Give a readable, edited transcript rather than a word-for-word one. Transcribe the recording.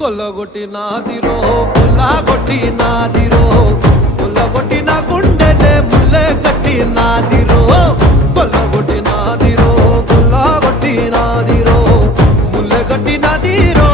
కొల్లగొట్టి నాదిరో కొల్లగొట్టి నాదిరో కొల్లగొట్టి నా గుండెనే ముల్లె కట్టి నాదిరో కొల్లగొట్టి నాదిరో కొల్లగొట్టి నాదిరో ముల్లె కట్టి నాదిరో